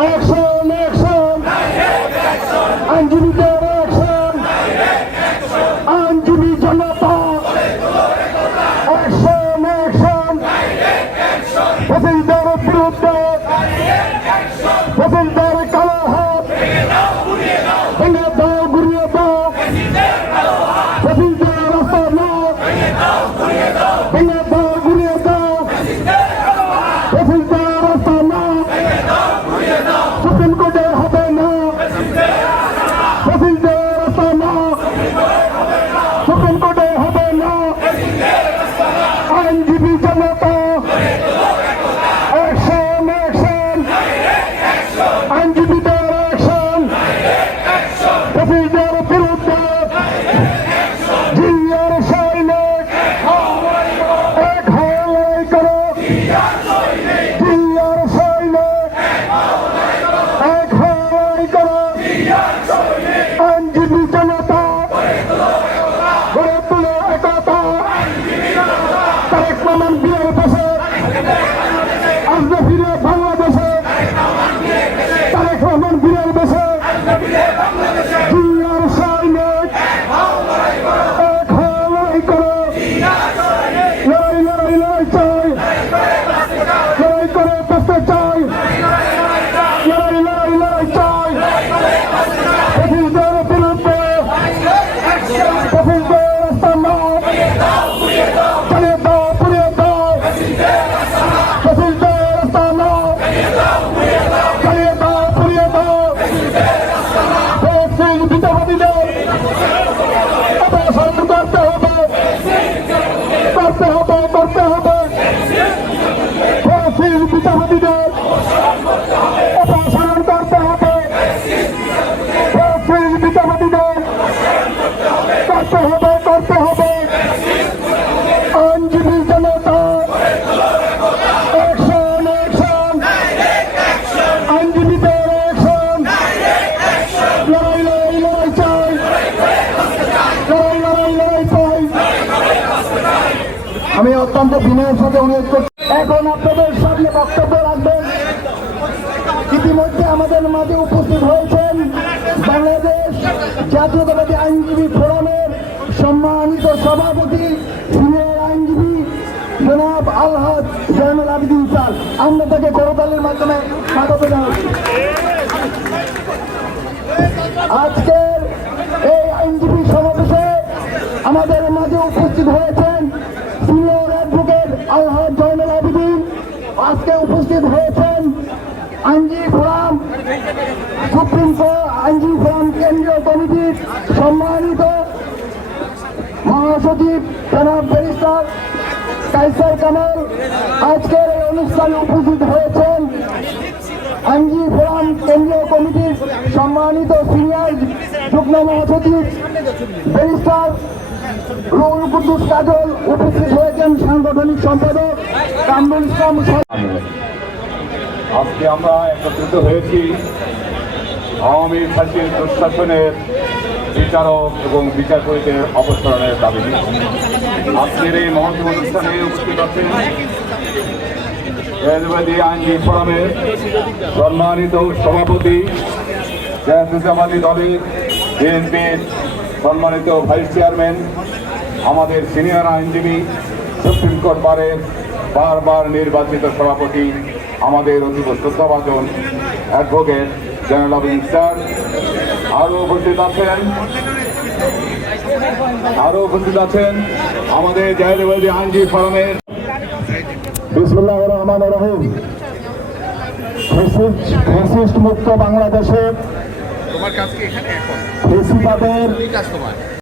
Action action আইনজীবীদের action আইনজীবী জনতা action action ফসিলদার বিরুদ্ধে ফসিলদার কালো হাত ভেঙে দাও ঘুরিয়ে দাও ফসিলদার রাস্তা না ভেঙে দাও ঘুরিয়ে দাও ফসিলদার রাস্তা না সুপ্রিম কোর্টে হবে না ফসিলদার রাস্তা না সুপ্রিম কোর্টে হবে না আইনজীবী জনতা অ্যাকশন অ্যাকশন আইনজীবীদের অ্যাকশন ফসিলদার বিরুদ্ধে জিয়ার সৈনিক এক হয়ে করো জিয়ার সৈনিক এক হয়ে করো আইনজীবী জনতা গড়ে তুলে একতা তারেক রহমান বীরের পাশে আসবে ফিরে বাংলাদেশে তারেক রহমান বীরের দেশে জিয়ার সৈনিক এক হয়ে করো লড়াই লড়াই লড়াই চাই লড়াই করে বাঁচতে চাই লড়াই লড়াই লড়াই চাই ফসিলদার বিরুদ্ধে ফসিলদার রাস্তা না চালিয়ে দাও পুড়িয়ে দাও ফসিলদার রাস্তা না চালিয়ে দাও পুড়িয়ে দাও ফসিল বিদ্যাবাদীদের অপসারণ করতে হবে করতে হবে করতে হবে ফসিল বিদ্যাবাদীদের অপসারণ করতে হবে ফসিল বিদ্যাবাদীদের করতে হবে করতে হবে আইনজীবী জনতা অ্যাকশন অ্যাকশন আইনজীবীদের অ্যাকশন লড়াই লড়াই লড়াই চাই লড়াই লড়াই লড়াই চাই আমি অত্যন্ত বিনয়ের সাথে অনুরোধ করছি এখন আপনাদের সামনে বক্তব্য রাখবেন ইতিমধ্যে আমাদের মাঝে উপস্থিত হয়েছেন বাংলাদেশ জাতীয়তাবাদী আইনজীবী ফোরামের সম্মানিত সভাপতি সিনিয়র আইনজীবী জনাব আলহাজ জয়নুল আবেদিন স্যার। আমরা তাকে করতালির মাধ্যমে স্বাগত জানাচ্ছি। আজকের এই আইনজীবী সমাবেশে আমাদের মাঝে উপস্থিত হয়েছেন সিনিয়র অ্যাডভোকেট আলহাজ জয়নুল আবেদিন। আজকে উপস্থিত হয়েছেন আইনজীবী ফোরাম সুপ্রিম কোর্ট আইনজীবী ফোরাম কেন্দ্রীয় কমিটির সম্মানিত মহাসচিব জনাব ব্যারিস্টার কায়সার কামাল। আজকের এই অনুষ্ঠানে উপস্থিত হয়েছেন আইনজীবী ফোরাম কেন্দ্রীয় কমিটির সম্মানিত সিনিয়র যুগ্ম মহাসচিব ব্যারিস্টার রুহুল কুদ্দুস কাজল। উপস্থিত হয়েছেন সাংগঠনিক সম্পাদক কামরুল ইসলাম। আজকে আমরা একত্রিত হয়েছি আওয়ামী ফ্যাসিস্ট দুঃশাসনের বিচারক এবং বিচারপতিদের অপসারণের দাবি। আজকের এই মহৎ অনুষ্ঠানে উপস্থিত আছেন জাতীয়তাবাদী আইনজীবী ফোরামের সম্মানিত সভাপতি, জাতীয়তাবাদী দলের বিএনপির সম্মানিত ভাইস চেয়ারম্যান, আমাদের সিনিয়র আইনজীবী, সুপ্রিম কোর্ট বারের বারবার নির্বাচিত সভাপতি, আমাদের অতীব শ্রদ্ধাভাজন অ্যাডভোকেট জয়নুল আবেদিন স্যার। আরও উপস্থিত আছেন আমাদের জাতীয়তাবাদী আইনজীবী ফোরামের। বিসমিল্লাহির রহমানির রহিম। ফ্যাসিস্ট মুক্ত বাংলাদেশে ফ্যাসিবাদের